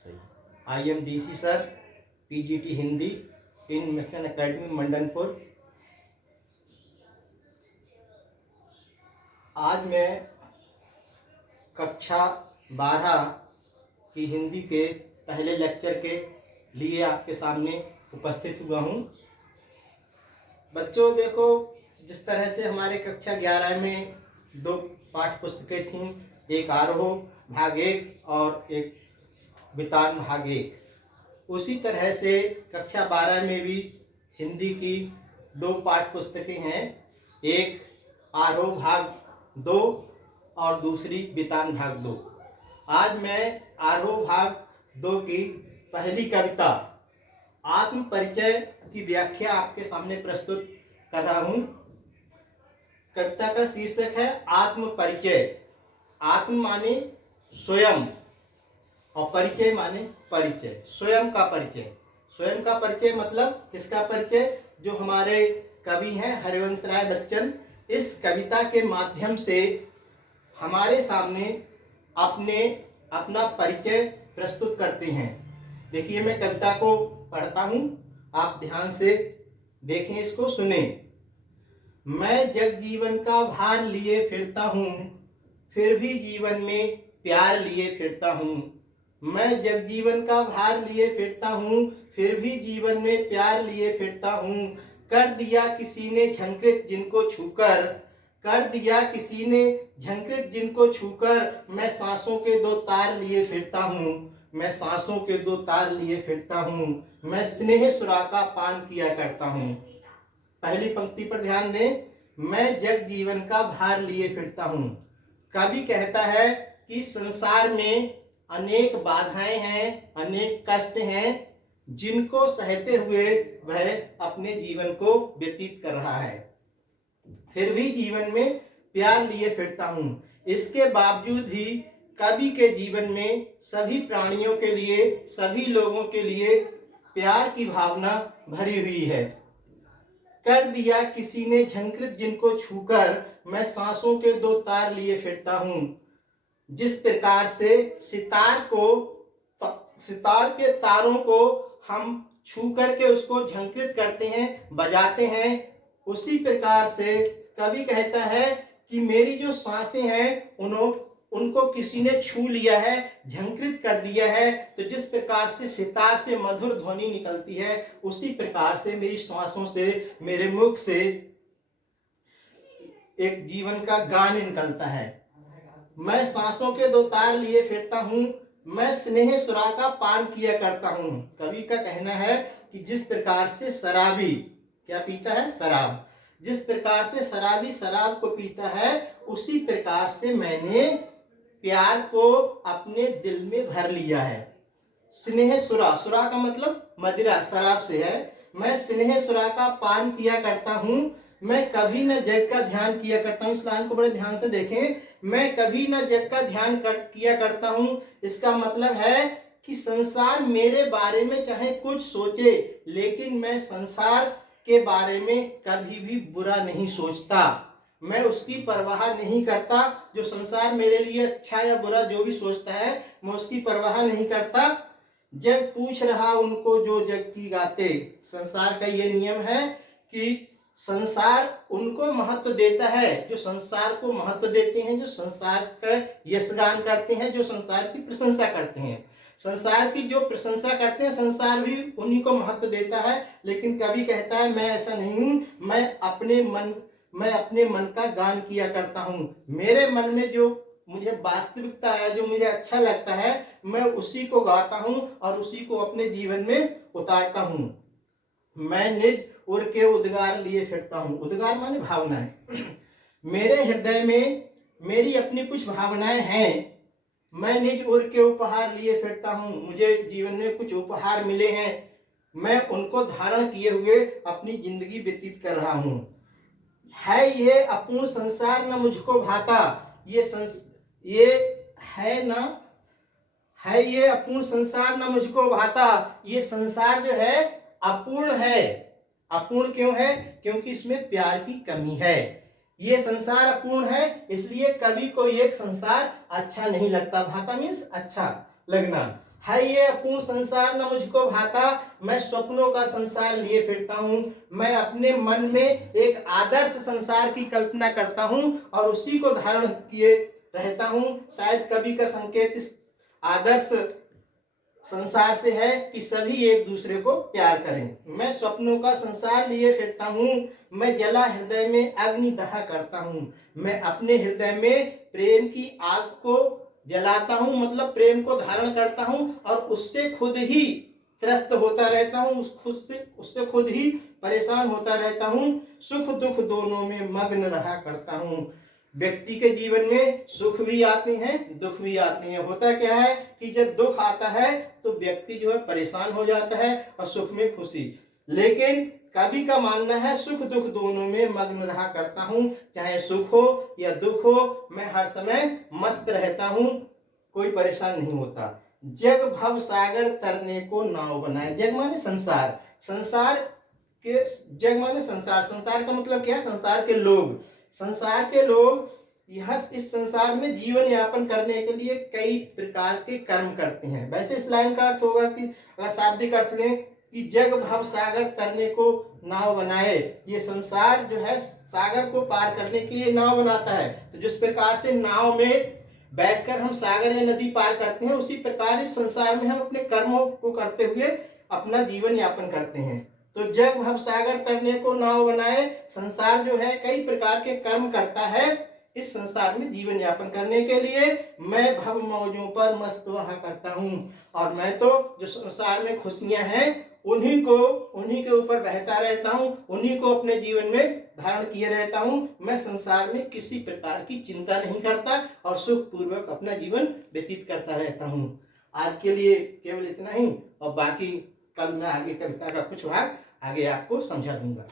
सही। I am DC sir, PGT Hindi in mission academy Mandanpur. आज मैं कक्षा 12 की हिंदी के पहले लेक्चर के लिए आपके सामने उपस्थित हुआ हूँ। बच्चों देखो, जिस तरह से हमारे कक्षा 11 में 2 पाठ्य पुस्तकें थीं, एक आरोह भाग 1 और एक वितान भाग 1, उसी तरह से कक्षा 12 में भी हिंदी की 2 पाठ्य पुस्तकें हैं, एक आरोह भाग 2 और दूसरी वितान भाग 2। आज मैं आरोह भाग 2 की पहली कविता आत्म परिचय की व्याख्या आपके सामने प्रस्तुत कर रहा हूँ। कविता का शीर्षक है आत्म परिचय। आत्म माने स्वयं और परिचय माने परिचय, स्वयं का परिचय। स्वयं का परिचय मतलब किसका परिचय? जो हमारे कवि हैं हरिवंश राय बच्चन, इस कविता के माध्यम से हमारे सामने अपना परिचय प्रस्तुत करते हैं। देखिए, मैं कविता को पढ़ता हूँ, आप ध्यान से देखें, इसको सुने। मैं जग जीवन का भार लिए फिरता हूँ, फिर भी जीवन में प्यार लिए फिरता हूँ। मैं जग जीवन का भार लिए फिरता हूँ, फिर भी जीवन में प्यार लिए फिरता हूँ। कर दिया किसी ने झंकृत जिनको छूकर, कर दिया किसी ने झंकृत जिनको छूकर, मैं सांसों के 2 तार लिए फिरता हूँ, मैं सांसों के 2 तार लिए फिरता हूँ। मैं स्नेह सुरा का पान किया करता हूँ। पहली पंक्ति पर ध्यान दें, मैं जग जीवन का भार लिए फिरता हूँ। कवि कहता है कि संसार में अनेक बाधाएं हैं, अनेक कष्ट हैं, जिनको सहते हुए वह अपने जीवन को व्यतीत कर रहा है। फिर भी जीवन में प्यार लिए फिरता हूँ। इसके बावजूद भी कवि के जीवन में सभी प्राणियों के लिए, सभी लोगों के लिए प्यार की भावना भरी हुई है। कर दिया किसी ने झंकृत जिनको छूकर, मैं सांसों के 2 तार लिए फिरता हूँ। जिस प्रकार से सितार के तारों को हम छू करके उसको झंकृत करते हैं, बजाते हैं, उसी प्रकार से कवि कहता है कि मेरी जो सांसें हैं उनको किसी ने छू लिया है, झंकृत कर दिया है। तो जिस प्रकार से सितार से मधुर ध्वनि निकलती है, उसी प्रकार से मेरी सांसों से, मेरे मुख से एक जीवन का गान निकलता है। मैं सांसों के 2 तार लिए फिरता हूँ, मैं स्नेह सुरा का पान किया करता हूँ। कवि का कहना है कि जिस प्रकार से शराबी क्या पीता है? शराब। जिस प्रकार से शराबी शराब को पीता है, उसी प्रकार से मैंने प्यार को अपने दिल में भर लिया है। स्नेह सुरा, सुरा का मतलब मदिरा, शराब से है। मैं स्नेह सुरा का पान किया करता हूँ, मैं कभी न जग का ध्यान किया करता हूँ। इस लाइन को बड़े ध्यान से देखें, मैं कभी न जग का ध्यान किया करता हूँ। इसका मतलब है कि संसार मेरे बारे में चाहे कुछ सोचे, लेकिन मैं संसार के बारे में कभी भी बुरा नहीं सोचता। मैं उसकी परवाह नहीं करता। जो संसार मेरे लिए अच्छा या बुरा जो भी सोचता है, मैं उसकी परवाह नहीं करता। जग पूछ रहा उनको जो जग की गाते। संसार का ये नियम है कि संसार उनको महत्व देता है जो संसार को महत्व देते हैं, जो संसार का यशगान करते हैं, जो संसार की प्रशंसा करते हैं। संसार की जो प्रशंसा करते हैं, संसार भी उन्हीं को महत्व देता है। लेकिन कवि कहता है मैं ऐसा नहीं हूँ, मैं अपने मन का गान किया करता हूँ। मेरे मन में जो मुझे वास्तविकता है, जो मुझे अच्छा लगता है, मैं उसी को गाता हूँ और उसी को अपने जीवन में उतारता हूँ। मैं निज उर के उद्गार लिए फिरता हूँ। उद्गार माने भावनाएं। मेरे हृदय में मेरी अपनी कुछ भावनाएं हैं। मैं निज उर के उपहार लिए फिरता हूँ। मुझे जीवन में कुछ उपहार मिले हैं, मैं उनको धारण किए हुए अपनी जिंदगी व्यतीत कर रहा हूँ। है ये अपूर्ण संसार न मुझको भाता। ये अपूर्ण संसार न मुझको भाता। ये संसार जो है अपूर्ण है। अपूर्ण क्यों है? क्योंकि इसमें प्यार की कमी है। ये संसार अपूर्ण है, इसलिए कवि को ये संसार अच्छा नहीं लगता। भाता मीन्स अच्छा लगना। है ये अपूर्ण संसार न मुझको भाता, मैं स्वप्नों का संसार लिए फिरता हूँ। मैं अपने मन में एक आदर्श संसार की कल्पना करता हूँ और उसी को धारण किए रहता हूँ। शायद कवि का संकेत इस आदर्श संसार से है कि सभी एक दूसरे को प्यार करें। मैं स्वप्नों का संसार लिए फिरता हूँ, मैं जला हृदय में अग्नि दहा करता हूँ। मैं अपने हृदय में प्रेम की आग को जलाता हूँ, मतलब प्रेम को धारण करता हूँ और उससे खुद ही त्रस्त होता रहता हूँ, उससे खुद ही परेशान होता रहता हूँ। सुख दुख दोनों में मग्न रहा करता हूँ। व्यक्ति के जीवन में सुख भी आते हैं, दुख भी आते हैं। होता क्या है कि जब दुख आता है तो व्यक्ति जो है परेशान हो जाता है और सुख में खुशी। लेकिन कवि का मानना है सुख दुख दोनों में मग्न रहा करता हूँ, चाहे सुख हो या दुख हो, मैं हर समय मस्त रहता हूँ, कोई परेशान नहीं होता। जग भव सागर तरने को नाव बनाए। जग माने संसार, संसार के जग माने संसार, संसार का मतलब क्या है? संसार के लोग, संसार के लोग यह इस संसार में जीवन यापन करने के लिए कई प्रकार के कर्म करते हैं। वैसे इस लाइन का अर्थ होगा कि अगर शाब्दिक अर्थ लें कि जग भव सागर तरने को नाव बनाए, ये संसार जो है सागर को पार करने के लिए नाव बनाता है। तो जिस प्रकार से नाव में बैठकर हम सागर या नदी पार करते हैं, उसी प्रकार इस संसार में हम अपने कर्मों को करते हुए अपना जीवन यापन करते हैं। तो जग भव सागर तरने को नाव बनाए, संसार जो है कई प्रकार के कर्म करता है इस संसार में जीवन यापन करने के लिए। मैं भव मौजों पर मस्त वहा करता हूँ, और मैं तो जो संसार में खुशियां हैं उन्हीं के ऊपर बहता रहता हूँ, उन्हीं को अपने जीवन में धारण किए रहता हूँ। मैं संसार में किसी प्रकार की चिंता नहीं करता और सुख पूर्वक अपना जीवन व्यतीत करता रहता हूँ। आज के लिए केवल इतना ही, और बाकी कल मैं आगे कविता का कुछ भाग आगे आपको समझा दूंगा।